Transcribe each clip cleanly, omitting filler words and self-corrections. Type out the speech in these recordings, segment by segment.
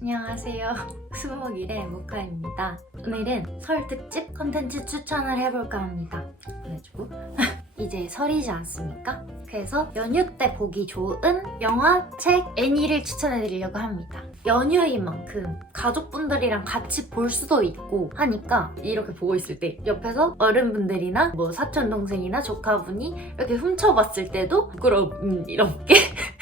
안녕하세요. 20일의 모카입니다. 오늘은 설 특집 컨텐츠 추천을 해볼까 합니다. 보내주고 이제 설이지 않습니까? 그래서 연휴 때 보기 좋은 영화, 책, 애니를 추천해드리려고 합니다. 연휴인 만큼 가족분들이랑 같이 볼 수도 있고 하니까 이렇게 보고 있을 때 옆에서 어른분들이나 뭐 사촌동생이나 조카분이 이렇게 훔쳐봤을 때도 부끄럽게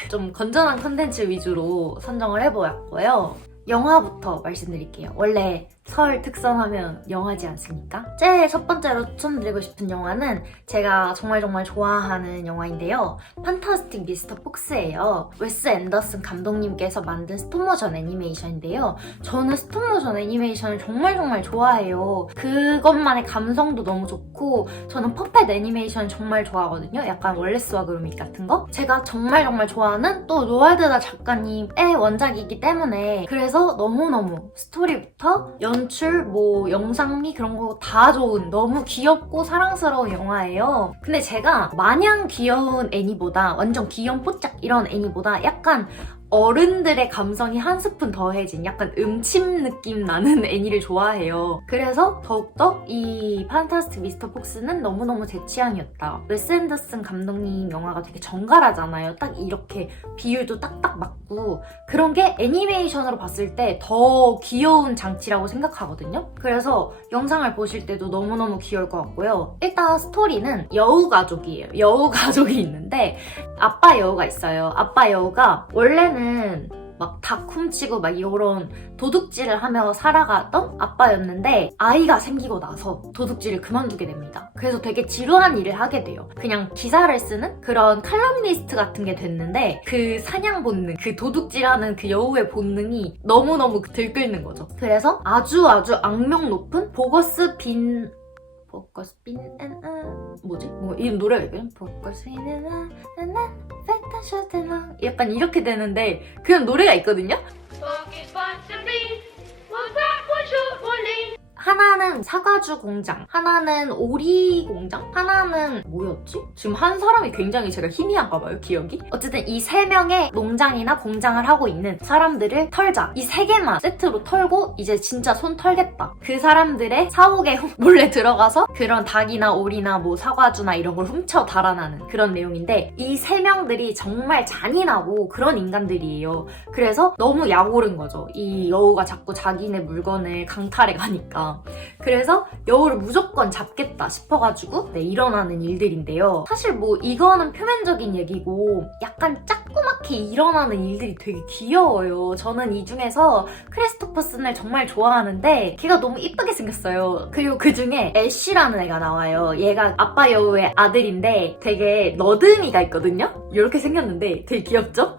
좀 건전한 컨텐츠 위주로 선정을 해보았고요. 영화부터 말씀드릴게요. 원래 설 특선하면 영화지 않습니까? 제일 첫 번째로 추천드리고 싶은 영화는 제가 정말 좋아하는 영화인데요. 판타스틱 미스터 폭스예요. 웨스 앤더슨 감독님께서 만든 스톱모션 애니메이션인데요. 저는 스톱모션 애니메이션을 정말 좋아해요. 그것만의 감성도 너무 좋고 저는 퍼펫 애니메이션 정말 좋아하거든요. 약간 월레스와 그로밋 같은 거. 제가 정말 좋아하는 또 로알드 달 작가님의 원작이기 때문에 그래서 너무너무 스토리부터 연출, 뭐 영상미 그런 거 다 좋은 너무 귀엽고 사랑스러운 영화예요. 근데 제가 마냥 귀여운 애니보다 완전 귀여운 뽀짝 이런 애니보다 약간 어른들의 감성이 한 스푼 더해진 약간 음침 느낌 나는 애니를 좋아해요. 그래서 더욱더 이 판타스틱 미스터 폭스는 너무너무 제 취향이었다. 웨스 앤더슨 감독님 영화가 되게 정갈하잖아요. 딱 이렇게 비율도 딱딱 맞고 그런 게 애니메이션으로 봤을 때 더 귀여운 장치라고 생각하거든요. 그래서 영상을 보실 때도 너무너무 귀여울 것 같고요. 일단 스토리는 여우 가족이에요. 여우 가족이 있는데 아빠 여우가 있어요. 아빠 여우가 원래는 막 닭 훔치고 막 이런 도둑질을 하며 살아가던 아빠였는데 아이가 생기고 나서 도둑질을 그만두게 됩니다. 그래서 되게 지루한 일을 하게 돼요. 그냥 기사를 쓰는 그런 칼럼니스트 같은 게 됐는데 그 사냥 본능, 그 도둑질하는 그 여우의 본능이 너무너무 들끓는 거죠. 그래서 아주 악명 높은 뭐지? 뭐 이 노래가 있거든? 약간 이렇게 되는데 그냥 노래가 있거든요? 하나는 사과주 공장, 하나는 오리 공장, 하나는 뭐였지? 지금 한 사람이 굉장히 제가 희미한가 봐요, 기억이. 어쨌든 이 세 명의 농장이나 공장을 하고 있는 사람들을 털자. 이 세 개만 세트로 털고 이제 진짜 손 털겠다. 그 사람들의 사옥에 몰래 들어가서 그런 닭이나 오리나 뭐 사과주나 이런 걸 훔쳐 달아나는 그런 내용인데 이 세 명들이 정말 잔인하고 그런 인간들이에요. 그래서 너무 약오른 거죠. 이 여우가 자꾸 자기네 물건을 강탈해 가니까. 그래서 여우를 무조건 잡겠다 싶어가지고 일어나는 일들인데요. 사실 뭐 이거는 표면적인 얘기고 약간 조그맣게 일어나는 일들이 되게 귀여워요. 저는 이 중에서 크리스토퍼슨을 정말 좋아하는데 걔가 너무 이쁘게 생겼어요. 그리고 그 중에 애쉬라는 애가 나와요. 얘가 아빠 여우의 아들인데 되게 너드미가 있거든요? 이렇게 생겼는데 되게 귀엽죠?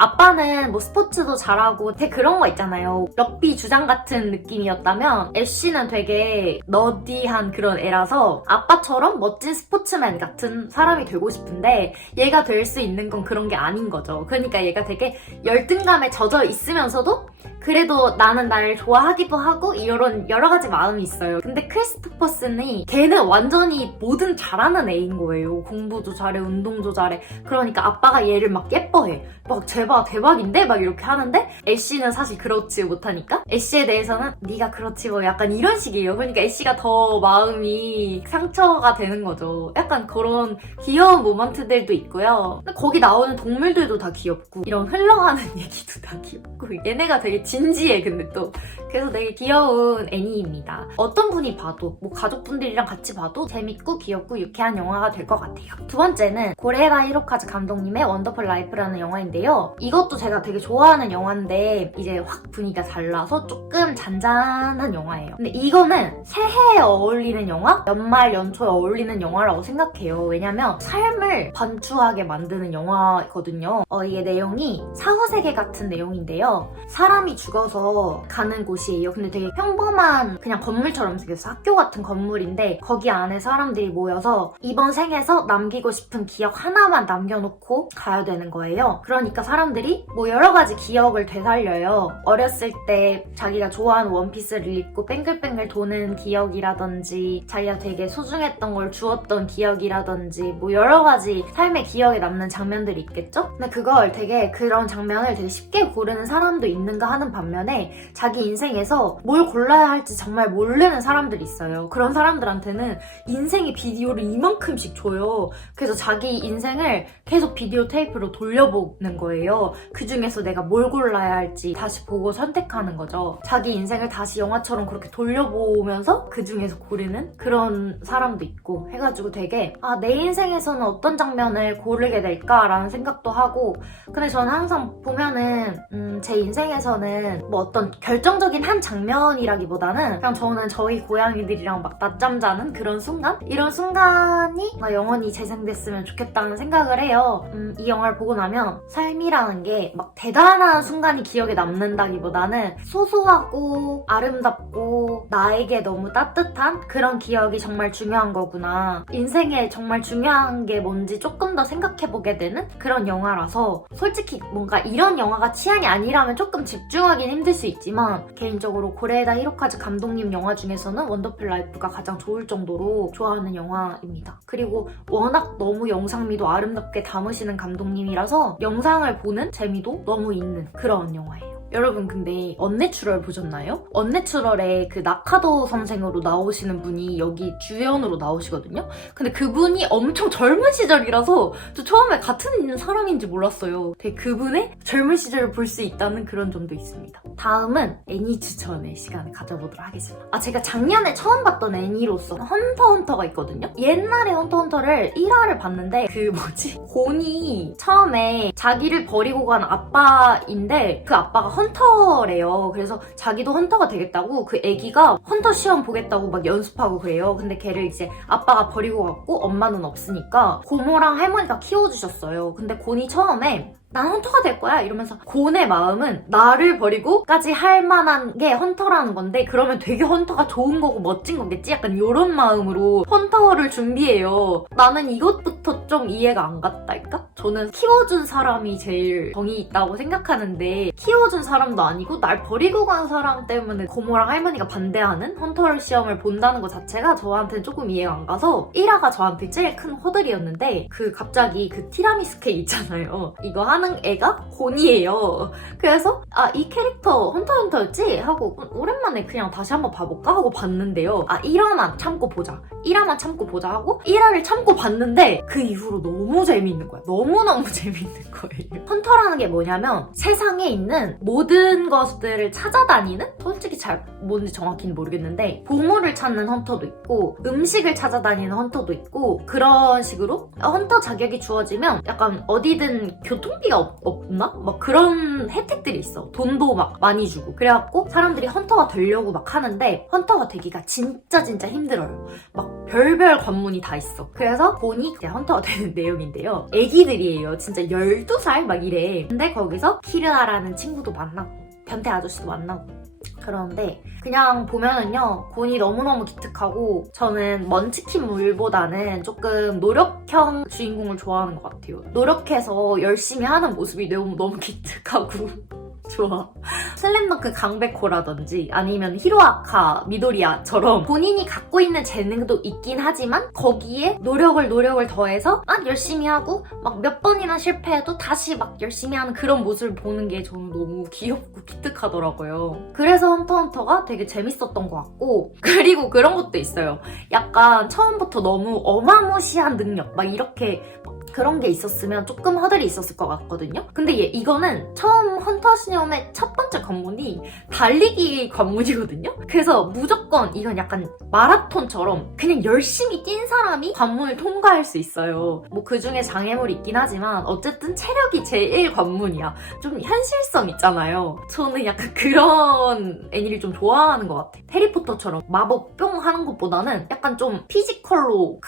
아빠는 뭐 스포츠도 잘하고 되게 그런 거 있잖아요. 럭비 주장 같은 느낌이었다면 애쉬는 되게 너디한 그런 애라서 아빠처럼 멋진 스포츠맨 같은 사람이 되고 싶은데 얘가 될 수 있는 건 그런 게 아닌 거죠. 그러니까 얘가 되게 열등감에 젖어 있으면서도 그래도 나는 나를 좋아하기도 하고 이런 여러 가지 마음이 있어요. 근데 크리스토퍼슨이 걔는 완전히 뭐든 잘하는 애인 거예요. 공부도 잘해, 운동도 잘해. 그러니까 아빠가 얘를 막 예뻐해. 막 제발 대박인데? 막 이렇게 하는데 애쉬는 사실 그렇지 못하니까 애쉬에 대해서는 네가 그렇지 뭐 약간 이런 식이에요. 그러니까 애쉬가 더 마음이 상처가 되는 거죠. 약간 그런 귀여운 모먼트들도 있고요. 근데 거기 나오는 동물들도 다 귀엽고 이런 흘러가는 얘기도 다 귀엽고 얘네가 되게 진지해. 근데 또 그래서 되게 귀여운 애니입니다. 어떤 분이 봐도 뭐 가족분들이랑 같이 봐도 재밌고 귀엽고 유쾌한 영화가 될 것 같아요. 두 번째는 고레라 히로카즈 감독님의 원더풀 라이프라는 영화인데요. 이것도 제가 되게 좋아하는 영화인데 이제 확 분위기가 달라서 조금 잔잔한 영화예요. 근데 이거는 새해에 어울리는 영화? 연말 연초에 어울리는 영화라고 생각해요. 왜냐면 삶을 반추하게 만드는 영화거든요. 이게 내용이 사후세계 같은 내용인데요. 사람이 죽어서 가는 곳이에요. 근데 되게 평범한 그냥 건물처럼 생겼어. 학교 같은 건물인데 거기 안에 사람들이 모여서 이번 생에서 남기고 싶은 기억 하나만 남겨놓고 가야 되는 거예요. 그러니까 사람들이 뭐 여러 가지 기억을 되살려요. 어렸을 때 자기가 좋아하는 원피스를 입고 뱅글뱅글 도는 기억이라든지 자기가 되게 소중했던 걸 주었던 기억이라든지 뭐 여러 가지 삶의 기억에 남는 장면들이 있겠죠? 근데 그걸 되게 그런 장면을 되게 쉽게 고르는 사람도 있는가 하는 하는 반면에 자기 인생에서 뭘 골라야 할지 정말 모르는 사람들이 있어요. 그런 사람들한테는 인생의 비디오를 이만큼씩 줘요. 그래서 자기 인생을 계속 비디오 테이프로 돌려보는 거예요. 그 중에서 내가 뭘 골라야 할지 다시 보고 선택하는 거죠. 자기 인생을 다시 영화처럼 그렇게 돌려보면서 그 중에서 고르는 그런 사람도 있고 해가지고 되게 내 인생에서는 어떤 장면을 고르게 될까라는 생각도 하고, 근데 저는 항상 보면은 제 인생에서는 뭐 어떤 결정적인 한 장면이라기보다는 그냥 저는 저희 고양이들이랑 막 낮잠 자는 그런 순간? 이런 순간이 영원히 재생됐으면 좋겠다는 생각을 해요. 이 영화를 보고 나면 삶이라는 게 막 대단한 순간이 기억에 남는다기보다는 소소하고 아름답고 나에게 너무 따뜻한 그런 기억이 정말 중요한 거구나. 인생에 정말 중요한 게 뭔지 조금 더 생각해보게 되는 그런 영화라서, 솔직히 뭔가 이런 영화가 취향이 아니라면 조금 집중하긴 힘들 수 있지만 개인적으로 고레에다 히로카즈 감독님 영화 중에서는 원더풀 라이프가 가장 좋을 정도로 좋아하는 영화입니다. 그리고 워낙 너무 영상미도 아름답게 담으시는 감독님이라서 영상을 보는 재미도 너무 있는 그런 영화예요. 여러분 근데 언내추럴 보셨나요? 언내추럴에 그 나카도 선생으로 나오시는 분이 여기 주연으로 나오시거든요? 근데 그분이 엄청 젊은 시절이라서 저 처음에 같은 사람인지 몰랐어요. 되게 그분의 젊은 시절을 볼 수 있다는 그런 점도 있습니다. 다음은 애니 추천의 시간을 가져보도록 하겠습니다. 제가 작년에 처음 봤던 애니로서 헌터헌터가 있거든요? 옛날에 헌터헌터를 1화를 봤는데 곤이 처음에 자기를 버리고 간 아빠인데 그 아빠가 헌터래요. 그래서 자기도 헌터가 되겠다고 그 애기가 헌터 시험 보겠다고 막 연습하고 그래요. 근데 걔를 이제 아빠가 버리고 갔고 엄마는 없으니까 고모랑 할머니가 키워주셨어요. 근데 곤이 처음에 난 헌터가 될 거야 이러면서, 곤의 마음은 나를 버리고까지 할 만한 게 헌터라는 건데 그러면 되게 헌터가 좋은 거고 멋진 거겠지? 약간 이런 마음으로 헌터를 준비해요. 나는 이것부터 좀 이해가 안 갔달까? 저는 키워준 사람이 제일 정이 있다고 생각하는데 키워준 사람도 아니고 날 버리고 간 사람 때문에 고모랑 할머니가 반대하는 헌터 시험을 본다는 것 자체가 저한테는 조금 이해가 안 가서 1화가 저한테 제일 큰 허들이었는데, 갑자기 그 티라미수 케이크 있잖아요. 이거 하는 애가 곤이에요. 그래서 이 캐릭터 헌터헌터였지? 하고 오랜만에 그냥 다시 한번 봐볼까? 하고 봤는데요. 1화만 참고 보자. 1화만 참고 보자 하고 1화를 참고 봤는데 그 이후로 너무 재미있는 거야. 너무너무 재미있는 거예요. 헌터라는 게 뭐냐면 세상에 있는 모든 것들을 찾아다니는? 솔직히 잘 뭔지 정확히는 모르겠는데 보물을 찾는 헌터도 있고 음식을 찾아다니는 헌터도 있고 그런 식으로 헌터 자격이 주어지면 약간 어디든 교통비가 없나? 막 그런 혜택들이 있어. 돈도 막 많이 주고. 그래갖고 사람들이 헌터가 되려고 막 하는데 헌터가 되기가 진짜 힘들어요. 막 별별 관문이 다 있어. 그래서 곤이 이제 헌터가 되는 내용인데요. 애기들이에요. 진짜 12살 막 이래. 근데 거기서 키르아라는 친구도 만나고 변태 아저씨도 만나고 그런데 그냥 보면은요, 곤이 너무너무 기특하고 저는 먼치킨 물보다는 조금 노력형 주인공을 좋아하는 것 같아요. 노력해서 열심히 하는 모습이 너무 기특하고 좋아. 슬램덩크 강백호라든지 아니면 히로아카 미도리아처럼 본인이 갖고 있는 재능도 있긴 하지만 거기에 노력을 더해서 막 열심히 하고 막 몇 번이나 실패해도 다시 막 열심히 하는 그런 모습을 보는 게 저는 너무 귀엽고 기특하더라고요. 그래서 헌터헌터가 되게 재밌었던 것 같고, 그리고 그런 것도 있어요. 약간 처음부터 너무 어마무시한 능력 막 이렇게 그런 게 있었으면 조금 허들이 있었을 것 같거든요. 근데 이거는 처음 헌터 시험의 첫 번째 관문이 달리기 관문이거든요. 그래서 무조건 이건 약간 마라톤처럼 그냥 열심히 뛴 사람이 관문을 통과할 수 있어요. 뭐 그중에 장애물이 있긴 하지만 어쨌든 체력이 제일 관문이야. 좀 현실성 있잖아요. 저는 약간 그런 애니를 좀 좋아하는 것 같아요. 해리포터처럼 마법 뿅 하는 것보다는 약간 좀 피지컬로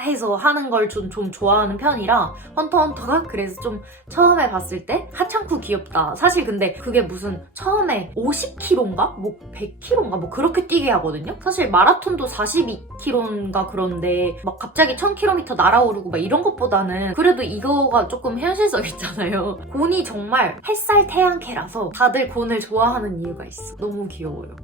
해서 하는 걸 좀 좋아하는 편이라 헌터헌터가 그래서 좀 처음에 봤을 때 하찮고 귀엽다. 사실 근데 그게 무슨 처음에 50km인가? 뭐 100km인가? 뭐 그렇게 뛰게 하거든요? 사실 마라톤도 42km인가 그런데 막 갑자기 1000km 날아오르고 막 이런 것보다는 그래도 이거가 조금 현실성 있잖아요. 곤이 정말 햇살 태양캐라서 다들 곤을 좋아하는 이유가 있어. 너무 귀여워요.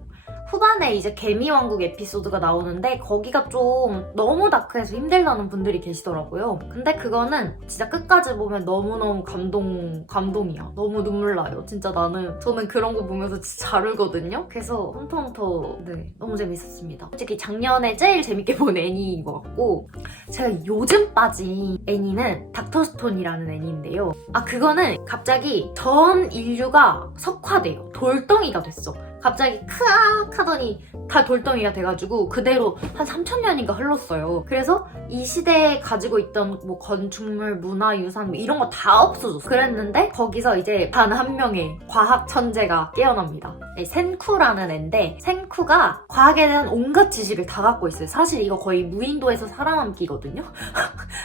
후반에 이제 개미왕국 에피소드가 나오는데 거기가 좀 너무 다크해서 힘들다는 분들이 계시더라고요. 근데 그거는 진짜 끝까지 보면 너무너무 감동이야. 너무 눈물 나요. 진짜 저는 그런 거 보면서 진짜 잘 울거든요. 그래서 헌터헌터 네, 너무 재밌었습니다. 솔직히 작년에 제일 재밌게 본 애니인 것 같고, 제가 요즘 빠진 애니는 닥터스톤이라는 애니인데요. 그거는 갑자기 전 인류가 석화돼요. 돌덩이가 됐어. 갑자기 크악 하더니 다 돌덩이가 돼가지고 그대로 한 3000년인가 흘렀어요. 그래서 이 시대에 가지고 있던 뭐 건축물, 문화유산 뭐 이런 거 다 없어졌어. 그랬는데 거기서 이제 단 한 명의 과학 천재가 깨어납니다. 네, 센쿠라는 애인데 센쿠가 과학에 대한 온갖 지식을 다 갖고 있어요. 사실 이거 거의 무인도에서 살아남기거든요.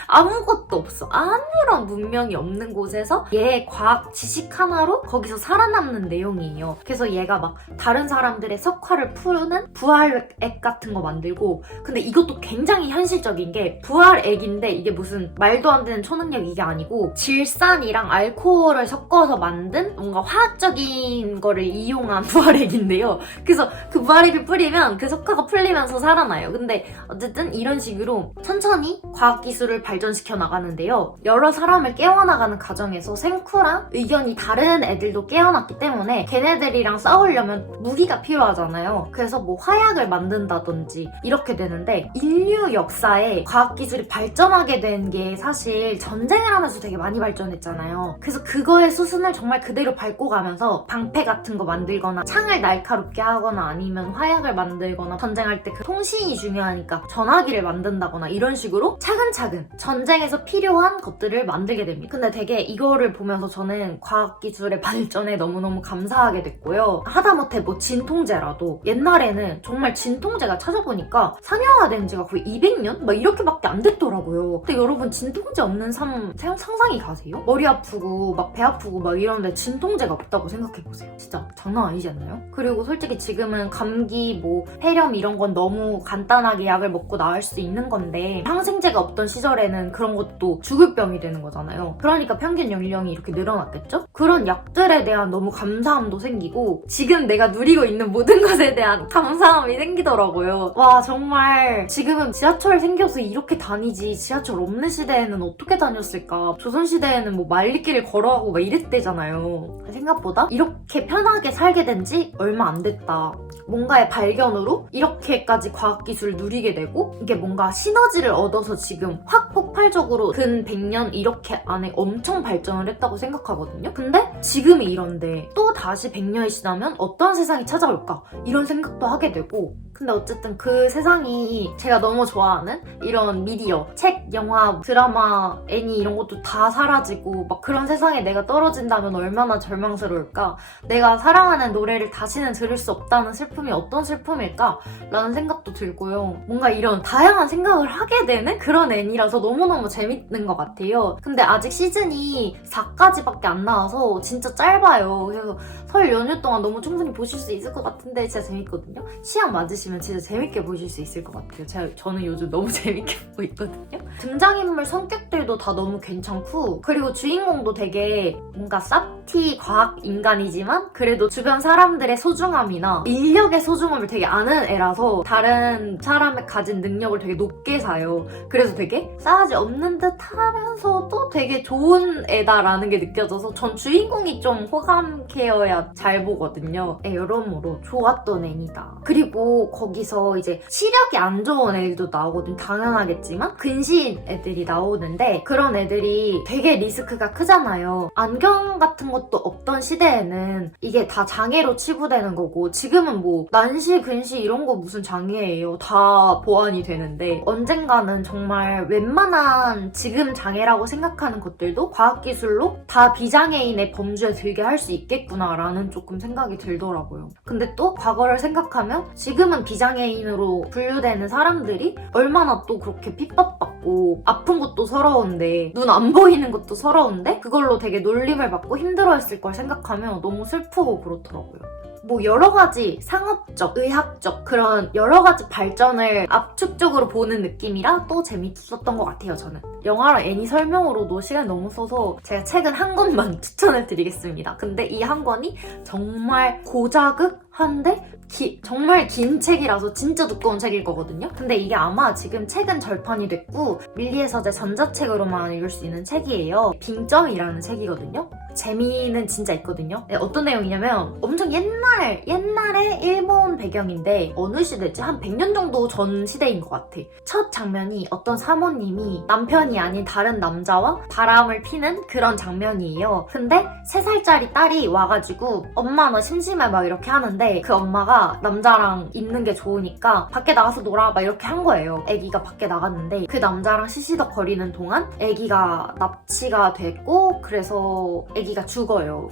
아무것도 없어. 아무런 문명이 없는 곳에서 얘의 과학 지식 하나로 거기서 살아남는 내용이에요. 그래서 얘가 막 다른 사람들의 석화를 푸는 부활액 같은 거 만들고, 근데 이것도 굉장히 현실적인 게 부활액인데 이게 무슨 말도 안 되는 초능력 이게 아니고 질산이랑 알코올을 섞어서 만든 뭔가 화학적인 거를 이용한 부활액인데요. 그래서 그 부활액을 뿌리면 그 석화가 풀리면서 살아나요. 근데 어쨌든 이런 식으로 천천히 과학기술을 발전시켜 나가는데요. 여러 사람을 깨워나가는 과정에서 생쿠랑 의견이 다른 애들도 깨어났기 때문에 걔네들이랑 싸우려면 무기가 필요하잖아요. 그래서 뭐 화약을 만든다든지 이렇게 되는데, 인류 역사에 과학기술이 발전하게 된 게 사실 전쟁을 하면서 되게 많이 발전했잖아요. 그래서 그거의 수순을 정말 그대로 밟고 가면서 방패 같은 거 만들거나 창을 날카롭게 하거나 아니면 화약을 만들거나, 전쟁할 때 그 통신이 중요하니까 전화기를 만든다거나 이런 식으로 차근차근 전쟁에서 필요한 것들을 만들게 됩니다. 근데 되게 이거를 보면서 저는 과학기술의 발전에 너무너무 감사하게 됐고요. 하다못해 뭐 진통제라도 옛날에는 정말 진통제가 찾아보니까 상용화된 지가 거의 200년? 막 이렇게밖에 안 됐더라고요. 근데 여러분 진통제 없는 삶 상상이 가세요? 머리 아프고 막 배 아프고 막 이러는데 진통제가 없다고 생각해보세요. 진짜 장난 아니지 않나요? 그리고 솔직히 지금은 감기 뭐 폐렴 이런 건 너무 간단하게 약을 먹고 나을 수 있는 건데, 항생제가 없던 시절에는 그런 것도 죽을 병이 되는 거잖아요. 그러니까 평균 연령이 이렇게 늘어났겠죠? 그런 약들에 대한 너무 감사함도 생기고 지금 내가 누리고 있는 모든 것에 대한 감사함이 생기더라고요. 와, 정말 지금은 지하철 생겨서 이렇게 다니지 지하철 없는 시대에는 어떻게 다녔을까. 조선시대에는 뭐 말리길을 걸어가고 막 이랬대잖아요. 생각보다 이렇게 편하게 살게 된 지 얼마 안 됐다. 뭔가의 발견으로 이렇게까지 과학기술을 누리게 되고, 이게 뭔가 시너지를 얻어서 지금 확 폭발적으로 근 100년 이렇게 안에 엄청 발전을 했다고 생각하거든요. 근데 지금이 이런데 또 다시 100년이 지나면 어떤 세상이 찾아올까? 이런 생각도 하게 되고, 근데 어쨌든 그 세상이 제가 너무 좋아하는 이런 미디어, 책, 영화, 드라마, 애니 이런 것도 다 사라지고 막 그런 세상에 내가 떨어진다면 얼마나 절망스러울까? 내가 사랑하는 노래를 다시는 들을 수 없다는 슬픔이 어떤 슬픔일까? 라는 생각도 들고요. 뭔가 이런 다양한 생각을 하게 되는 그런 애니라서 너무너무 재밌는 것 같아요. 근데 아직 시즌이 4까지밖에 안 나와서 진짜 짧아요. 그래서 설 연휴 동안 너무 충분히 보실 수 있을 것 같은데 진짜 재밌거든요. 취향 맞으시면 진짜 재밌게 보실 수 있을 것 같아요. 저는 요즘 너무 재밌게 보고 있거든요. 등장인물 성격들도 다 너무 괜찮고, 그리고 주인공도 되게 뭔가 쌉티 과학 인간이지만 그래도 주변 사람들의 소중함이나 인력의 소중함을 되게 아는 애라서 다른 사람의 가진 능력을 되게 높게 사요. 그래서 되게 싸가지 없는 듯 하면서도 되게 좋은 애다라는 게 느껴져서 전 주인공이 좀 호감케어야 잘 보거든요. 네, 여러모로 좋았던 애니다. 그리고 거기서 이제 시력이 안 좋은 애들도 나오거든요. 당연하겠지만 근시인 애들이 나오는데, 그런 애들이 되게 리스크가 크잖아요. 안경 같은 것도 없던 시대에는 이게 다 장애로 치부되는 거고, 지금은 뭐 난시, 근시 이런 거 무슨 장애예요. 다 보완이 되는데, 언젠가는 정말 웬만한 지금 장애라고 생각하는 것들도 과학기술로 다 비장애인의 범주에 들게 할 수 있겠구나라는 조금 생각이 들더라고요. 근데 또 과거를 생각하면 지금은 비장애인으로 분류되는 사람들이 얼마나 또 그렇게 핍박받고 아픈 것도 서러운데, 눈 안 보이는 것도 서러운데 그걸로 되게 놀림을 받고 힘들어했을 걸 생각하면 너무 슬프고 그렇더라고요. 뭐 여러 가지 상업적, 의학적 그런 여러 가지 발전을 압축적으로 보는 느낌이라 또 재밌었던 것 같아요, 저는. 영화랑 애니 설명으로도 시간이 너무 써서 제가 책은 한 권만 추천을 드리겠습니다. 근데 이 한 권이 정말 고자극한데 정말 긴 책이라서 진짜 두꺼운 책일 거거든요. 근데 이게 아마 지금 책은 절판이 됐고 밀리의 서재 전자책으로만 읽을 수 있는 책이에요. 빙점이라는 책이거든요. 재미는 진짜 있거든요. 네, 어떤 내용이냐면 엄청 옛날에 일본 배경인데 어느 시대지? 한 100년 정도 전 시대인 것 같아. 첫 장면이 어떤 사모님이 남편이 아닌 다른 남자와 바람을 피는 그런 장면이에요. 근데 3살짜리 딸이 와가지고 엄마 나 심심해 막 이렇게 하는데 그 엄마가 남자랑 있는 게 좋으니까 밖에 나가서 놀아 막 이렇게 한 거예요. 애기가 밖에 나갔는데 그 남자랑 시시덕거리는 동안 애기가 납치가 됐고 그래서 애기가 죽어요.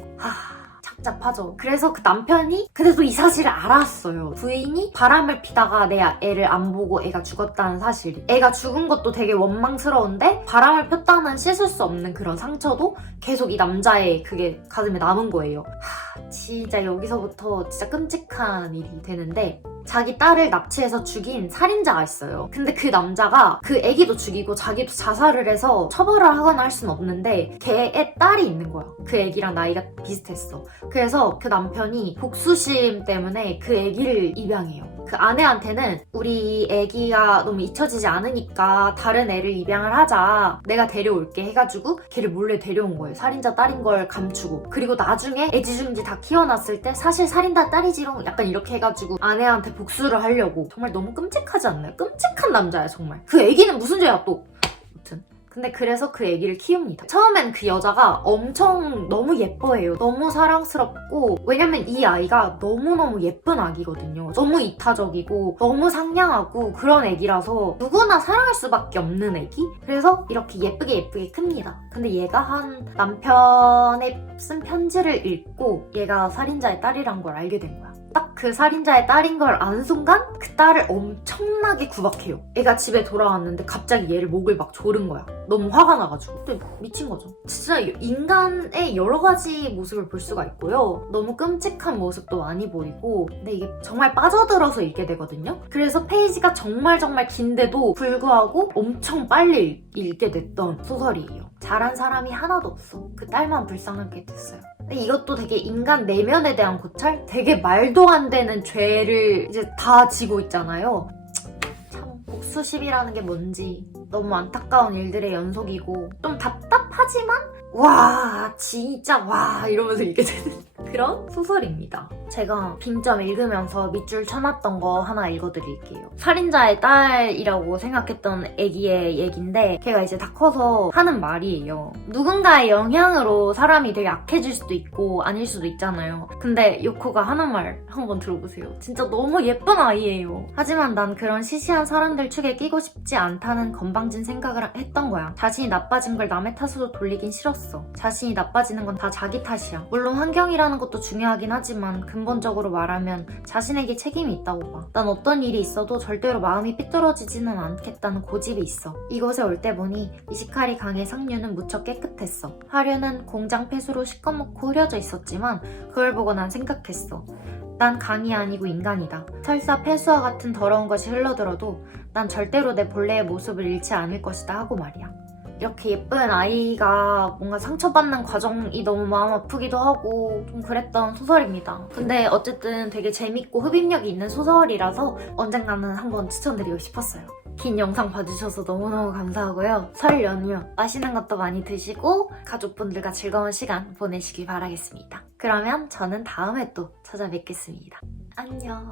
착잡하죠. 그래서 그 남편이 그래도 이 사실을 알았어요. 부인이 바람을 피다가 내 애를 안 보고 애가 죽었다는 사실이. 애가 죽은 것도 되게 원망스러운데 바람을 폈다는 씻을 수 없는 그런 상처도 계속 이 남자의 그게 가슴에 남은 거예요. 진짜 여기서부터 진짜 끔찍한 일이 되는데 자기 딸을 납치해서 죽인 살인자가 있어요. 근데 그 남자가 그 애기도 죽이고 자기도 자살을 해서 처벌을 하거나 할 순 없는데 걔의 딸이 있는 거야. 그 애기랑 나이가 비슷했어. 그래서 그 남편이 복수심 때문에 그 애기를 입양해요. 그 아내한테는 우리 애기가 너무 잊혀지지 않으니까 다른 애를 입양을 하자. 내가 데려올게 해가지고 걔를 몰래 데려온 거예요. 살인자 딸인 걸 감추고. 그리고 나중에 애지중지 다 키워놨을 때 사실 살인자 딸이지롱 약간 이렇게 해가지고 아내한테 복수를 하려고. 정말 너무 끔찍하지 않나요? 끔찍한 남자야 정말. 그 애기는 무슨 죄야 또. 아무튼 근데 그래서 그 애기를 키웁니다. 처음엔 그 여자가 엄청 너무 예뻐해요. 너무 사랑스럽고 왜냐면 이 아이가 너무너무 예쁜 아기거든요. 너무 이타적이고 너무 상냥하고 그런 애기라서 누구나 사랑할 수밖에 없는 애기? 그래서 이렇게 예쁘게 큽니다. 근데 얘가 한 남편의 쓴 편지를 읽고 얘가 살인자의 딸이란 걸 알게 된 거야. 딱 그 살인자의 딸인 걸 아는 순간 그 딸을 엄청나게 구박해요. 애가 집에 돌아왔는데 갑자기 얘를 목을 막 조른 거야. 너무 화가 나가지고. 근데 미친 거죠. 진짜 인간의 여러 가지 모습을 볼 수가 있고요. 너무 끔찍한 모습도 많이 보이고 근데 이게 정말 빠져들어서 읽게 되거든요. 그래서 페이지가 정말 긴데도 불구하고 엄청 빨리 읽게 됐던 소설이에요. 잘한 사람이 하나도 없어. 그 딸만 불쌍하게 됐어요. 이것도 되게 인간 내면에 대한 고찰? 되게 말도 안 되는 죄를 이제 다 지고 있잖아요. 참 복수심이라는 게 뭔지 너무 안타까운 일들의 연속이고 좀 답답하지만 와 진짜 와 이러면서 읽게 되는 그런 소설입니다. 제가 빙점 읽으면서 밑줄 쳐놨던 거 하나 읽어드릴게요. 살인자의 딸이라고 생각했던 애기의 얘기인데 걔가 이제 다 커서 하는 말이에요. 누군가의 영향으로 사람이 되게 악해질 수도 있고 아닐 수도 있잖아요. 근데 요코가 하는 말 한번 들어보세요. 진짜 너무 예쁜 아이예요. 하지만 난 그런 시시한 사람들 축에 끼고 싶지 않다는 건방진 생각을 했던 거야. 자신이 나빠진 걸 남의 탓으로 돌리긴 싫었어. 자신이 나빠지는 건 다 자기 탓이야. 물론 환경이라는 것도 중요하긴 하지만 근본적으로 말하면 자신에게 책임이 있다고 봐. 난 어떤 일이 있어도 절대로 마음이 삐뚤어지지는 않겠다는 고집이 있어. 이곳에 올 때 보니 이시카리 강의 상류는 무척 깨끗했어. 하류는 공장 폐수로 시꺼멓고 흐려져 있었지만 그걸 보고 난 생각했어. 난 강이 아니고 인간이다. 설사 폐수와 같은 더러운 것이 흘러들어도 난 절대로 내 본래의 모습을 잃지 않을 것이다 하고 말이야. 이렇게 예쁜 아이가 뭔가 상처받는 과정이 너무 마음 아프기도 하고 좀 그랬던 소설입니다. 근데 어쨌든 되게 재밌고 흡입력이 있는 소설이라서 언젠가는 한번 추천드리고 싶었어요. 긴 영상 봐주셔서 너무너무 감사하고요. 설 연휴 맛있는 것도 많이 드시고 가족분들과 즐거운 시간 보내시길 바라겠습니다. 그러면 저는 다음에 또 찾아뵙겠습니다. 안녕.